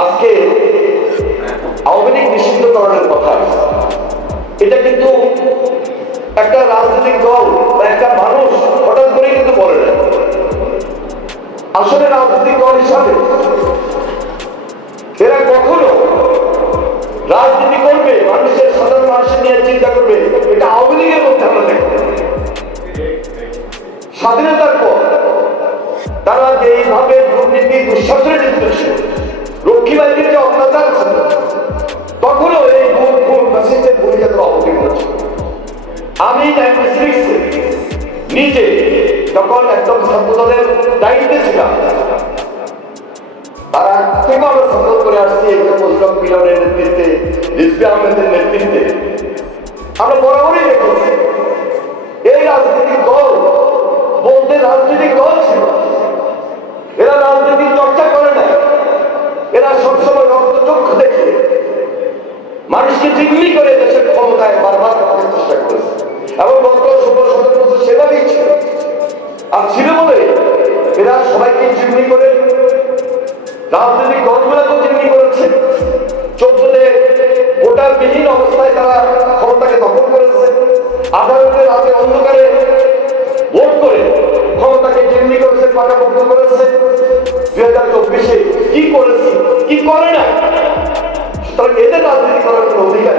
আজকে আওয়ামী লীগ নিষিদ্ধকরণের কথা, এটা কিন্তু একটা রাজনৈতিক দল বা একটা মানুষ হঠাৎ করে কিন্তু বলে না। আসলে রাজনৈতিক দল হিসাবে এরা কখনো রাজনীতি করবে, মানুষের সাধারণ মানুষের নিয়ে চিন্তা করবে, এটা আওয়ামী লীগের মধ্যে আমরা দেখব। স্বাধীনতার পর তারা যে এইভাবে দুর্নীতি দুঃশাসনের নির্দেশে রক্ষী বাহিনীর যে অত্যাচার ছিল, তখনও এই মেসেজের ভূমিকা তারা অবতীর্ণ ছিল। আমি নিজে যখন একদম ছাত্রদলের দায়িত্বে ছিলাম, তার আগ থেকে আমরা সংগ্রহ করে আসছি মুশরফ মিলনের নেতৃত্বে, রিজভী আহমেদের নেতৃত্বে। আমরা বরাবরই দেখেছি এই রাজনৈতিক দল বলতে রাজনৈতিক দল ছিল, এরা রাজনৈতিক চর্চা করে না। এরা সবসময় রক্তচক্ষু দেখে মানুষকে জিম্মি করে দেশের ক্ষমতায় বারবার রাখার চেষ্টা করেছে এবং গত 16-17 বছর সেভাবেই ছিল। আর ছিল বলে এরা সবাইকে জিম্মি করে, রাজনৈতিক দলগুলোকেও জিম্মি করেছে। 14-তে ভোটারবিহীন অবস্থায় তারা ক্ষমতাকে দখল করেছে, আদালতের রাতে অন্ধকারে ভোট করে ক্ষমতাকে জিম্মি করেছে, পাকাপোক্ত করেছে। 2024-এ কি করেছে, কি করে না, সুতরাং এদের রাজনীতি করার কোনো অধিকার